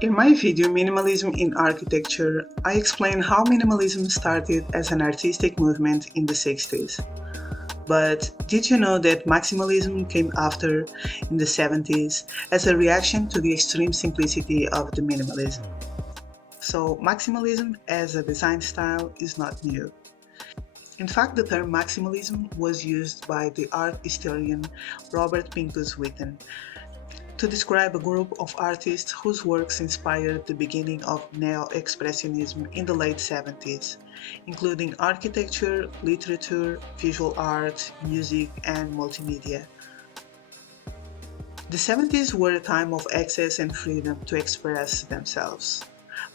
In my video Minimalism in Architecture, I explain how minimalism started as an artistic movement in the 60s. But did you know that maximalism came after, in the 70s, as a reaction to the extreme simplicity of the minimalism? So, maximalism as a design style is not new. In fact, the term maximalism was used by the art historian Robert Pincus Witten to describe a group of artists whose works inspired the beginning of Neo-Expressionism in the late 70s, including architecture, literature, visual art, music, and multimedia. The 70s were a time of access and freedom to express themselves.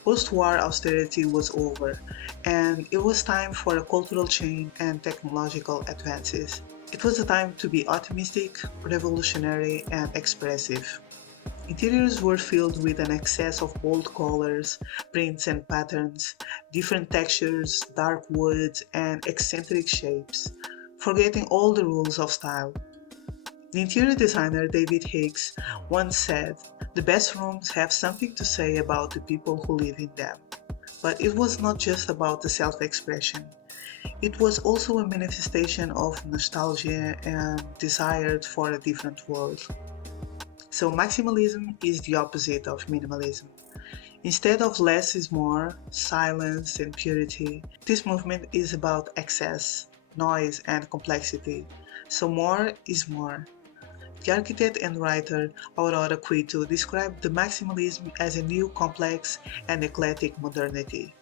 Post-war austerity was over, and it was time for a cultural change and technological advances. It was a time to be optimistic, revolutionary, and expressive. Interiors were filled with an excess of bold colors, prints and patterns, different textures, dark woods, and eccentric shapes, forgetting all the rules of style. The interior designer David Hicks once said, "The best rooms have something to say about the people who live in them." But it was not just about the self-expression. It was also a manifestation of nostalgia and desire for a different world. So maximalism is the opposite of minimalism. Instead of less is more, silence and purity, this movement is about excess, noise and complexity. So more is more. The architect and writer Aurora Quito described the maximalism as a new complex and eclectic modernity.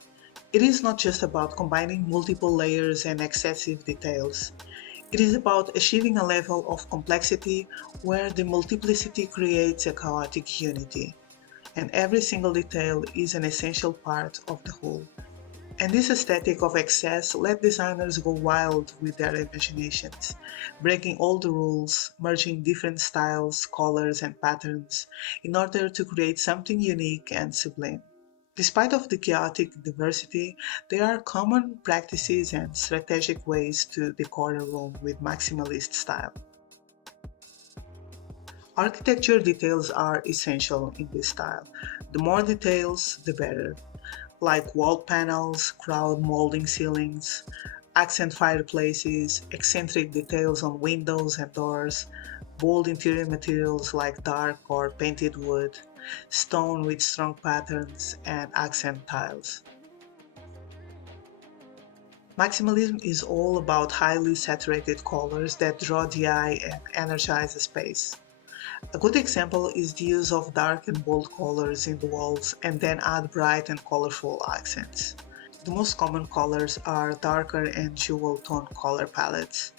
It is not just about combining multiple layers and excessive details. It is about achieving a level of complexity where the multiplicity creates a chaotic unity, and every single detail is an essential part of the whole. And this aesthetic of excess let designers go wild with their imaginations, breaking all the rules, merging different styles, colors, and patterns in order to create something unique and sublime. Despite of the chaotic diversity, there are common practices and strategic ways to decor a room with maximalist style. Architecture details are essential in this style. The more details, the better, like wall panels, crowd molding ceilings, accent fireplaces, eccentric details on windows and doors, bold interior materials like dark or painted wood, stone with strong patterns, and accent tiles. Maximalism is all about highly saturated colors that draw the eye and energize the space. A good example is the use of dark and bold colors in the walls and then add bright and colorful accents. The most common colors are darker and jewel tone color palettes,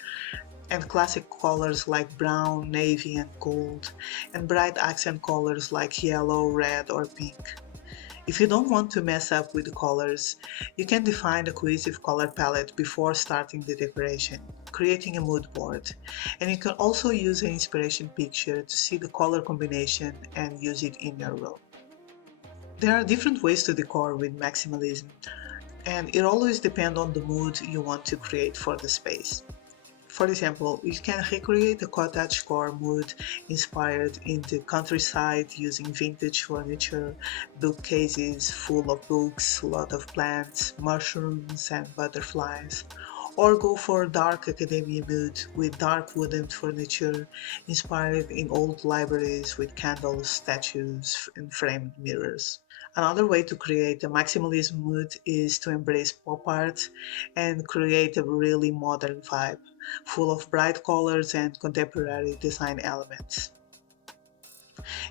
and classic colors like brown, navy, and gold, and bright accent colors like yellow, red, or pink. If you don't want to mess up with the colors, you can define a cohesive color palette before starting the decoration, creating a mood board. And you can also use an inspiration picture to see the color combination and use it in your room. There are different ways to decor with maximalism, and it always depends on the mood you want to create for the space. For example, you can recreate a cottagecore mood inspired in the countryside using vintage furniture, bookcases full of books, a lot of plants, mushrooms, and butterflies. Or go for a dark academia mood with dark wooden furniture inspired in old libraries with candles, statues, and framed mirrors. Another way to create a maximalist mood is to embrace pop art and create a really modern vibe, full of bright colors and contemporary design elements.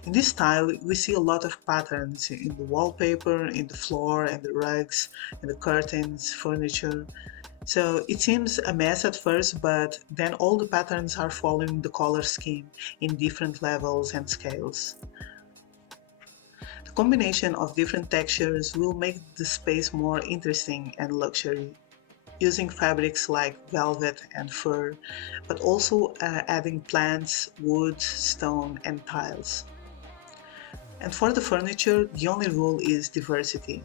In this style, we see a lot of patterns in the wallpaper, in the floor, and the rugs, and the curtains, furniture. So it seems a mess at first, but then all the patterns are following the color scheme in different levels and scales. The combination of different textures will make the space more interesting and luxury, using fabrics like velvet and fur, but also adding plants, wood, stone, and tiles. And for the furniture, the only rule is diversity.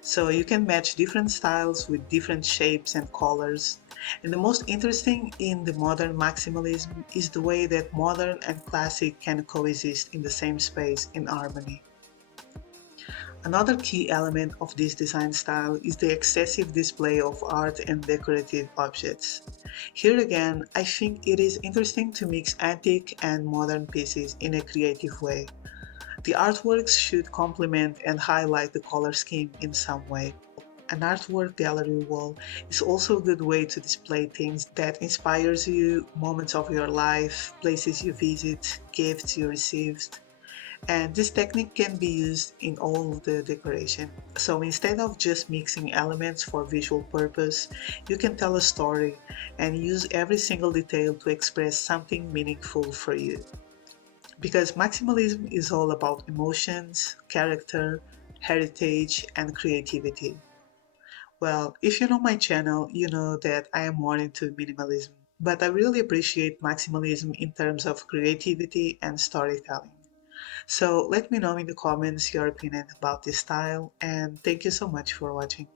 So you can match different styles with different shapes and colors. And the most interesting in the modern maximalism is the way that modern and classic can coexist in the same space in harmony. Another key element of this design style is the excessive display of art and decorative objects. Here again, I think it is interesting to mix antique and modern pieces in a creative way. The artworks should complement and highlight the color scheme in some way. An artwork gallery wall is also a good way to display things that inspires you, moments of your life, places you visit, gifts you received. And this technique can be used in all the decoration. So instead of just mixing elements for visual purpose, you can tell a story and use every single detail to express something meaningful for you. Because maximalism is all about emotions, character, heritage, and creativity. Well, if you know my channel, you know that I am more into minimalism, but I really appreciate maximalism in terms of creativity and storytelling. So let me know in the comments your opinion about this style, and thank you so much for watching.